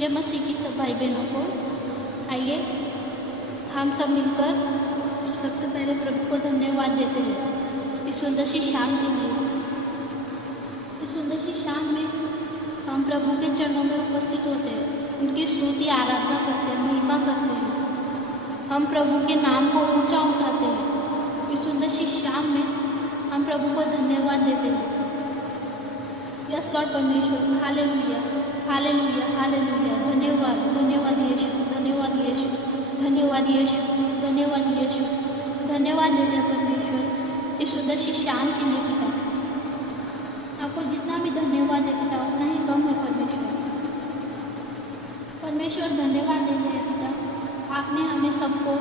जय मसीह की सब भाई बहनों को। आइए हम सब मिलकर सबसे पहले प्रभु को धन्यवाद देते हैं इस सुंदर सी शाम के लिए। इस सुंदर सी शाम में हम प्रभु के चरणों में उपस्थित होते हैं, उनकी स्तुति आराधना करते हैं, महिमा करते हैं। हम प्रभु के नाम को ऊंचा उठाते हैं। इस सुंदर सी शाम में हम प्रभु को धन्यवाद देते हैं। यस लॉर्ड परमेश्वर, हालेलुया हालेलुया हालेलुया। धन्यवाद धन्यवाद यीशु, धन्यवाद यीशु, धन्यवाद यीशु, धन्यवाद यीशु। धन्यवाद देते हैं परमेश्वर इस सुंदर सी शाम के लिए। पिता आपको जितना भी धन्यवाद है पिता उतना ही कम है परमेश्वर। परमेश्वर धन्यवाद देते हैं पिता, आपने हमें सबको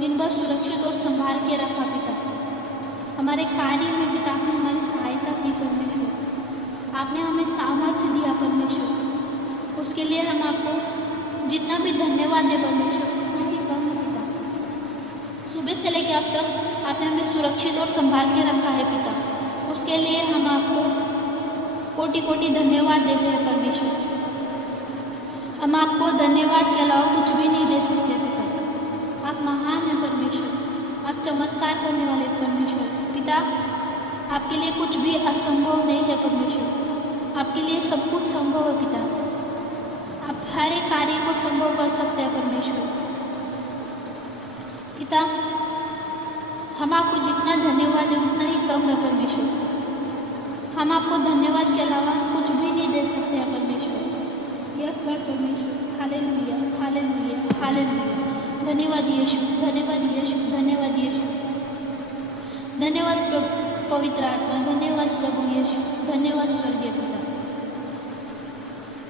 दिन भर सुरक्षित और संभाल के रखा पिता। हमारे कार्य में पिता आपने हमारी सहायता की परमेश्वर, आपने हमें सामर्थ्य दिया परमेश्वर। उसके लिए हम आपको जितना भी धन्यवाद दें परमेश्वर उतना ही कम है पिता। सुबह से लेकर अब तक आपने हमें सुरक्षित और संभाल के रखा है पिता। उसके लिए हम आपको कोटि कोटि धन्यवाद देते हैं परमेश्वर। हम आपको धन्यवाद के अलावा कुछ भी नहीं दे सकते पिता। आप महान हैं परमेश्वर, आप चमत्कार करने वाले परमेश्वर। पिता आपके लिए कुछ भी असंभव नहीं है परमेश्वर, आपके लिए सब कुछ संभव है पिता। आप हर एक कार्य को संभव कर सकते हैं परमेश्वर। पिता हम आपको जितना धन्यवाद है उतना ही कम है परमेश्वर। हम आपको धन्यवाद के अलावा कुछ भी नहीं दे सकते हैं परमेश्वर। यस लॉर्ड परमेश्वर, हालेलुया हालेलुया हालेलुया। धन्यवाद यीशु, धन्यवाद यीशु, धन्यवाद यीशु। धन्यवाद पवित्र आत्मा, धन्यवाद प्रभु यीशु, धन्यवाद स्वर्गीय पिता।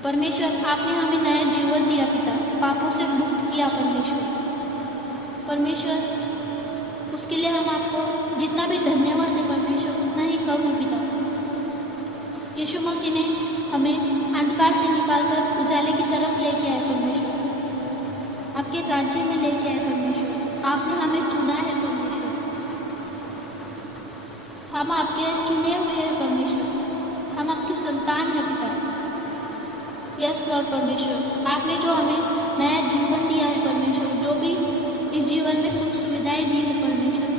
परमेश्वर आपने हमें नया जीवन दिया पिता, पापों से मुक्त किया परमेश्वर। परमेश्वर उसके लिए हम आपको जितना भी धन्यवाद है परमेश्वर उतना ही कम है पिता। यीशु मसीह ने हमें अंधकार से निकालकर उजाले की तरफ लेके आए परमेश्वर, आपके राज्य में लेके आए परमेश्वर। आपने हमें चुना है परमेश्वर, हम आपके चुने हुए हैं परमेश्वर, हम आपकी संतान हैं पिता। यस लॉर्ड परमेश्वर, आपने जो हमें नया जीवन दिया है परमेश्वर, जो भी इस जीवन में सुख सुविधाएं दी है परमेश्वर,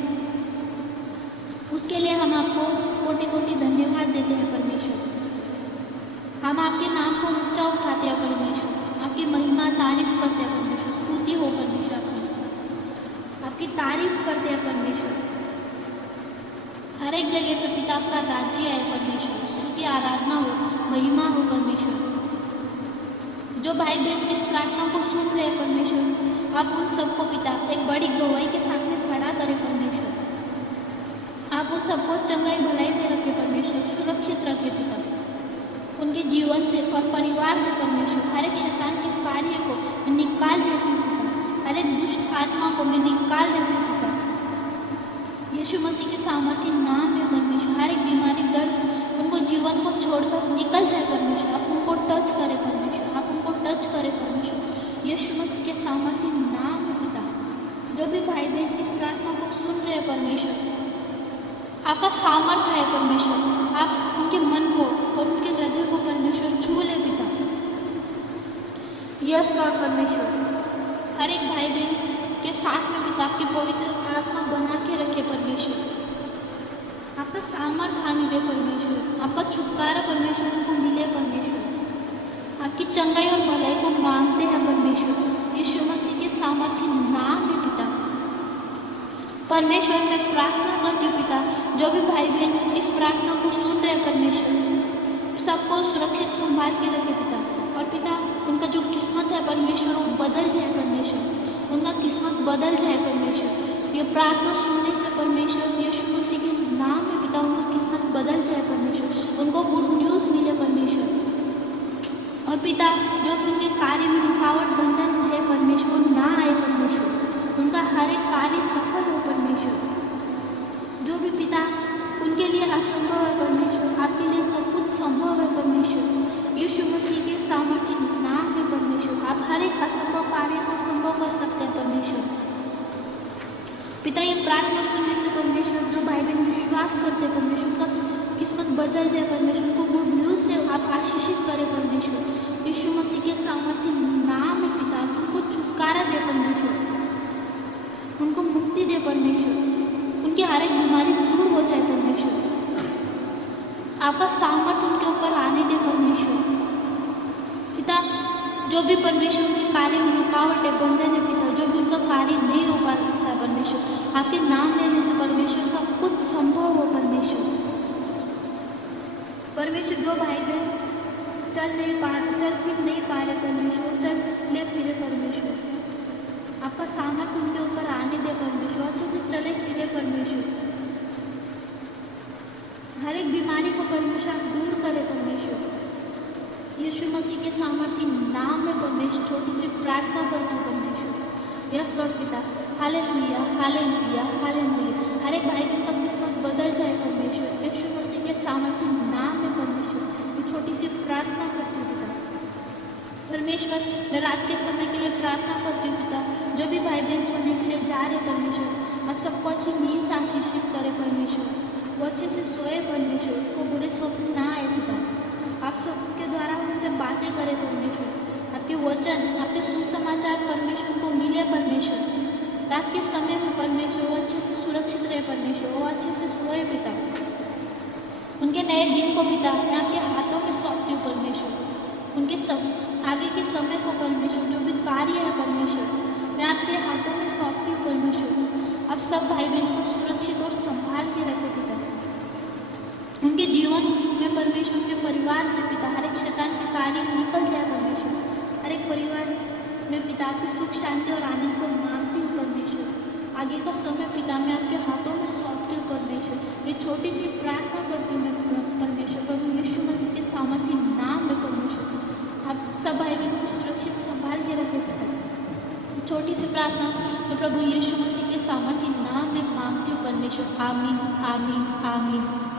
उसके लिए हम आपको कोटि कोटि धन्यवाद देते हैं परमेश्वर। हम आपके नाम को ऊंचा उठाते हैं परमेश्वर, आपकी महिमा तारीफ करते हैं परमेश्वर। स्तुति हो परमेश्वर, आपकी तारीफ करते हैं परमेश्वर। हर एक जगह पर पिता आपका राज्य है परमेश्वर, स्तुति आराधना हो, महिमा हो परमेश्वर। जो भाई बहन इस प्रार्थना को सुन रहे हैं परमेश्वर, आप उन सबको पिता एक बड़ी गवाही के साथ में खड़ा करें परमेश्वर। आप उन सबको चंगाई भलाई में रखें परमेश्वर, सुरक्षित रखें पिता, उनके जीवन से और परिवार से परमेश्वर। हर एक शैतान के कार्य को मैं निकाल देती हूँ पिता, हर एक दुष्ट आत्मा को मैं निकाल देती हूँ पिता। यीशु मसीह के सामर्थ्य नाम में परमेश्वर हर एक बीमारी दर्द उनको जीवन को छोड़कर निकल जाए परमेश्वर। आप उनको टच करें परमेश्वर, आप उनको टच करें परमेश्वर। यीशु मसीह के सामर्थ्य नाम में पिता, जो भी भाई बहन इस प्रार्थना को सुन रहे हैं परमेश्वर, आपका सामर्थ्य है परमेश्वर। आप उनके मन को और उनके हृदय को परमेश्वर छू ले पिता। यस लॉर्ड परमेश्वर, हर एक भाई बहन के साथ में पिता आपकी पवित्र आत्मा बना के रखे परमेश्वर। आपका सामर्थ्य आने दे परमेश्वर, आपका छुटकारा परमेश्वर उनको मिले परमेश्वर। आपकी चंगाई और भलाई को मांगते हैं परमेश्वर, यीशु मसीह के सामर्थ्य नाम में पिता। परमेश्वर मैं प्रार्थना करती हूँ पिता, जो भी भाई बहन इस प्रार्थना को सुन रहे हैं परमेश्वर, सबको सुरक्षित संभाल के रखे पिता। और पिता उनका जो किस्मत है परमेश्वर वो बदल जाए परमेश्वर, उनका किस्मत बदल जाए परमेश्वर। ये प्रार्थना सुनने से परमेश्वर यीशु मसीह के नाम में पिता उनका किस्मत बदल जाए परमेश्वर, उनको गुड न्यूज़ मिले परमेश्वर। और पिता जो भी उनके कार्य में रुकावट बंधन है परमेश्वर ना आए परमेश्वर, उनका हर एक कार्य सफल हो परमेश्वर। जो भी पिता उनके लिए असंभव है परमेश्वर, आपके लिए सब कुछ संभव है परमेश्वर। यीशु मसीह के सामर्थ्य नाम में परमेश्वर आप हर एक असंभव कार्य को संभव कर सकते हैं परमेश्वर। पिता ये प्रार्थना सुनने से परमेश्वर जो भाई बहन विश्वास करते हैं परमेश्वर, उनका किस्मत बदल जाए परमेश्वर, उनको गुड न्यूज़ से आप आशीषित करें परमेश्वर। यीशु मसीह के सामर्थ्य जो भी परमेश्वर उनके कार्य में रुकावट है, बंधन है पिता, जो भी उनका कार्य नहीं हो पाता परमेश्वर, आपके नाम लेने से परमेश्वर सब कुछ संभव हो परमेश्वर। परमेश्वर जो भाई बहन चल फिर नहीं पा रहे परमेश्वर, चल ले फिरे परमेश्वर, आपका सामर्थ्य उनके ऊपर आने दे परमेश्वर, अच्छे से चले फिरे परमेश्वर। हर एक बीमारी को परमेश्वर आप दूर करें परमेश्वर। यीशु मसीह के सामर्थ्य नाम में परमेश्वर छोटी सी प्रार्थना करता हूँ परमेश्वर। यस लॉर्ड पिता, हालेलुया हालेलुया हालेलुया। हर एक भाई बहन का किस्मत बदल जाए परमेश्वर, यीशु मसीह के सामर्थ्य नाम में परमेश्वर। मैं छोटी सी प्रार्थना करती हूँ पिता परमेश्वर। मैं रात के समय के लिए प्रार्थना करती हूँ पिता, जो भी भाई बहन सोने के लिए जा रहे परमेश्वर, आप सबको अच्छी नींद से आशीषित करें परमेश्वर, वो अच्छे से सोए परमेश्वर, को बुरे स्वप्न ना आए पिता। आप सबके द्वारा उनसे बातें करें परमेश्वर, आपके वचन, आपके सुसमाचार परमेश्वर को मिले परमेश्वर। रात के समय में परमेश्वर वो अच्छे से सुरक्षित रहे परमेश्वर, वो अच्छे से सोए पिता। उनके नए दिन को पिता मैं आपके हाथों में सौंपती हूँ परमेश्वर। उनके आगे के समय को परमेश्वर, जो भी कार्य है परमेश्वर, मैं आपके हाथों में सौंपती हूँ परमेश्वर। आप सब भाई बहनों को सुरक्षित और संभाल के रखे पिता। उनके जीवन में परमेश्वर, उनके परिवार से पिता हर एक शैतान के कार्य निकल जाए परमेश्वर। हर एक परिवार में पिता आपकी सुख शांति और आनंद को मांगती हूँ परमेश्वर। आगे का समय पिता मैं आपके हाथों में सौंपती हूँ परमेश्वर। ये छोटी सी प्रार्थना करती हूँ मैं परमेश्वर, प्रभु यीशु मसीह के सामर्थ्य नाम में परमेश्वर। आप सब भाई बहनों को सुरक्षित संभाल के रखे पिता। छोटी सी प्रार्थना मैं प्रभु यीशु मसीह के सामर्थ्य नाम में मांगती हूँ परमेश्वर। आमीन आमीन आमीन।